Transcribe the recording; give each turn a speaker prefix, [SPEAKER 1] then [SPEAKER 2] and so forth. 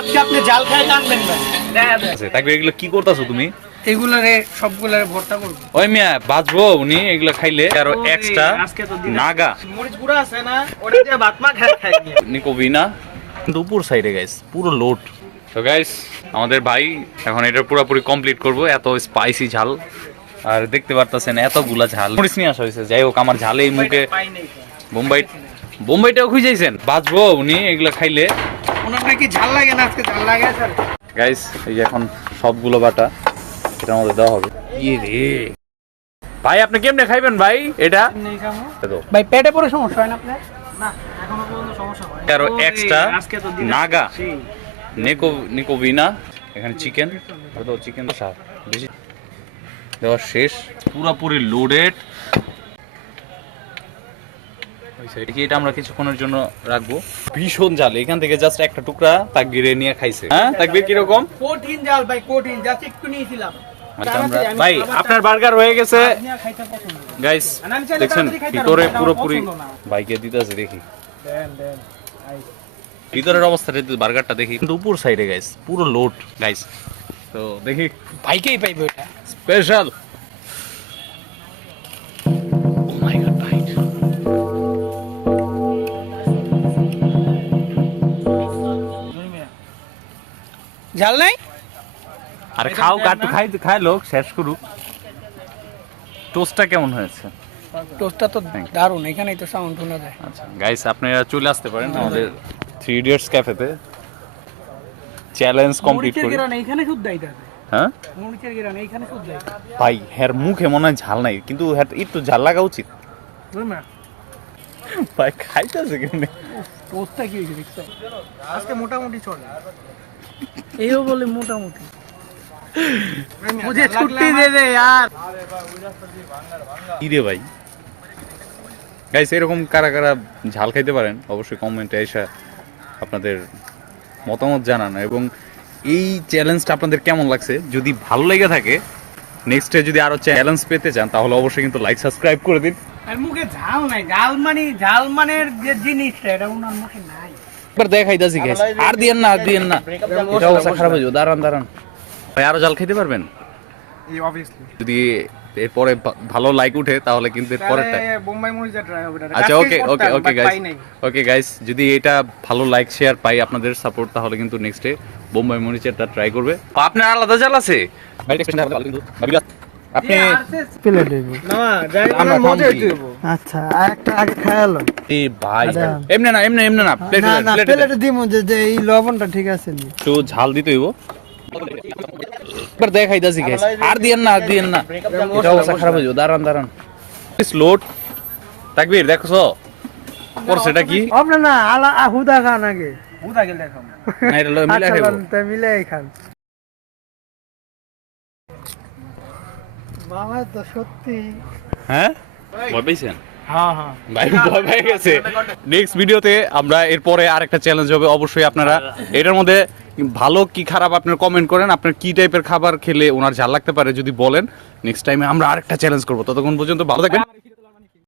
[SPEAKER 1] আজকে আপনি জাল খাই না।
[SPEAKER 2] তাকে এগুলো কি করতেছো তুমি?
[SPEAKER 1] এগুলারে সবগুলারে ভর্তা করব।
[SPEAKER 2] ওই মিয়া বাঁচবো উনি এগুলো খাইলে। আরও এক্সট্রা নাগা।
[SPEAKER 1] মরিচ গুঁড়া আছে না ওটা দিয়ে ভাত মা খাই খাই নিয়ে।
[SPEAKER 2] নিকোভিনা কিন্তু উপর সাইডে গাইস পুরো লোড তো গাইস আমাদের ভাই এখন এটা পুরোপুরি কমপ্লিট করব এত স্পাইসি ঝাল। আর দেখতে পারতেছেন এতগুলা ঝাল। মরিচ নিয়ে আসা হয়েছে যাই হোক আমার ঝালে এই মুখে। বোম্বাই বোম্বাইটাও খুঁজাইছেন বাঁচবো উনি এগুলো খাইলে।
[SPEAKER 1] ওনার নাকি ঝাল লাগে না আজকে ঝাল লাগে। স্যার
[SPEAKER 2] গাইস এই যে এখন সবগুলো বাটা এটার মধ্যে দেওয়া হবে। ইয়ে রে। ভাই আপনি কেমনে খাইবেন ভাই? এটা?
[SPEAKER 1] নেই ভাই পেটে পরে সমস্যা হয় না আপনার? না এখনও পর্যন্ত সমস্যা হয়।
[SPEAKER 2] আরও
[SPEAKER 1] ওই,
[SPEAKER 2] extra
[SPEAKER 1] আজকে তো দিনে-
[SPEAKER 2] নাগা। নিকো নিকোভিনা এখানে চিকেন। চিকেন বেশি দেওয়া শেষ। পুরোপুরি লোডেড এটা আমরা কিছুক্ষণের জন্য রাখব। ভীষণ জাল এখান থেকে জাস্ট একটা টুকরা তাকবিরে নিয়ে খাইছে। হ্যাঁ তাকবির কীরকম?
[SPEAKER 1] কঠিন জাল ভাই কঠিন জাস্ট একটু নিয়েছিলাম।
[SPEAKER 2] আচ্ছা, ভাই আপনার বার্গার হয়ে গেছে। গাইস দেখছেন ভিতরে পুরোপুরি বাইকে দিতেছে দেখি।
[SPEAKER 1] দেন দেন
[SPEAKER 2] ভিতরের অবস্থাটা বার্গারটা দেখি। কিন্তু উপর সাইডে গাইস পুরো লোড গাইস তো দেখি
[SPEAKER 1] ভাইকেই পাইবে ওটা
[SPEAKER 2] স্পেশাল
[SPEAKER 1] ঝাল নাই?
[SPEAKER 2] আর খাও কাটু খাই খাই লোক শেষ করুক। টোস্টটা কেমন হয়েছে?
[SPEAKER 1] টোস্টটা তো দারুণ এখানেই তো সাউন্ড শোনা যায়।
[SPEAKER 2] আচ্ছা গাইস আপনারা চলে আসতে পারেন আমাদের থ্রি ইডিয়টস ক্যাফেতে চ্যালেঞ্জ কমপ্লিট করি।
[SPEAKER 1] এইখানে শুদ্ধ আইতে
[SPEAKER 2] হ্যাঁ?
[SPEAKER 1] শুদ্ধ আইতে
[SPEAKER 2] ভাই হ্যার মুখে মনে হয় ঝাল নাই কিন্তু হ্যার একটু ঝাল লাগা উচিত।
[SPEAKER 1] বুঝলেন
[SPEAKER 2] ভাই খাইতেছে কেমনে?
[SPEAKER 1] টোস্টটা কি হয়েছে আজকে মোটামুটি চলে। এইও বলে মোটামুটি। মানে ছুটি দে দে
[SPEAKER 2] ভাই গাইস এরকম কারা কারা ঝাল খাইতে পারেন অবশ্যই কমেন্টে এসে আপনাদের মতামত জানান। এবং এই চ্যালেঞ্জটা আপনাদের কেমন লাগছে? যদি ভালো লেগে থাকে নেক্সটে যদি আরও চ্যালেঞ্জ পেতে চান তাহলে অবশ্যই কিন্তু লাইক সাবস্ক্রাইব করে দিন।
[SPEAKER 1] আর মুখে ঝাল নাই। ঝাল মানে ঝাল মানে যে জিনিসটা এটা ওনার মুখে নাই।
[SPEAKER 2] একবার দেখাইতাছি গাইস আর দিয়েন না আর দিয়েন না। এটা অবস্থা খারাপ হয়ে যাবে। দাঁড়ান দাঁড়ান। ভাই আরও জাল খেতে পারবেন? যদি এরপরে ভালো লাইক উঠে তাহলে কিন্তু এর
[SPEAKER 1] বোম্বাই মরিচা ট্রাই হবে
[SPEAKER 2] আচ্ছা ওকে ওকে ওকে গাইস ওকে গাইস যদি এটা ভালো লাইক শেয়ার পাই আপনাদের সাপোর্ট তাহলে কিন্তু নেক্সটে বোম্বাই মরিচেরটা ট্রাই করবে। আপনার আলাদা জাল আছে? আপনি
[SPEAKER 3] প্লেট দেব।
[SPEAKER 1] না যাই
[SPEAKER 2] আমরা
[SPEAKER 1] মজা
[SPEAKER 2] খামছি।
[SPEAKER 1] হইতে
[SPEAKER 3] আচ্ছা আর একটা আগে খায়ালো
[SPEAKER 2] এ ভাই
[SPEAKER 3] আচ্ছা।
[SPEAKER 2] এমনি না এমনি এমনি না প্লেটে
[SPEAKER 3] না
[SPEAKER 2] প্লেটে
[SPEAKER 3] দিমু যে যে এই লবণটা ঠিক আছে নি।
[SPEAKER 2] একটু ঝাল দিতে হইব। একবার দেখাইতাছি গাইস আর দিয়েন না আর দিয়েন না। এটা অবস্থা খারাপ হয়ে যাবে দাঁড়ান দাঁড়ান। স্লোট তাকবীর দেখছ? পড়ছে এটা কি?
[SPEAKER 3] আপনি না আলা হুদা খান আগে।
[SPEAKER 1] বুদা গেল দেখাম
[SPEAKER 2] না এটা লয় মিলা
[SPEAKER 3] আচ্ছা মিলাই খান। বাবা তো সত্যি।
[SPEAKER 2] হ্যাঁ? ভয় পাইছেন? ভাই ভয় পেয়ে গেছে। নেক্সট ভিডিওতে আমরা এরপরে আরেকটা চ্যালেঞ্জ হবে অবশ্যই আপনারা এটার মধ্যে ভালো কি খারাপ আপনার কমেন্ট করেন আপনার কি টাইপের খাবার খেলে ওনার ঝাল লাগতে পারে যদি বলেন। নেক্সট টাইমে আমরা আরেকটা চ্যালেঞ্জ করব। ততক্ষণ পর্যন্ত ভালো থাকবেন।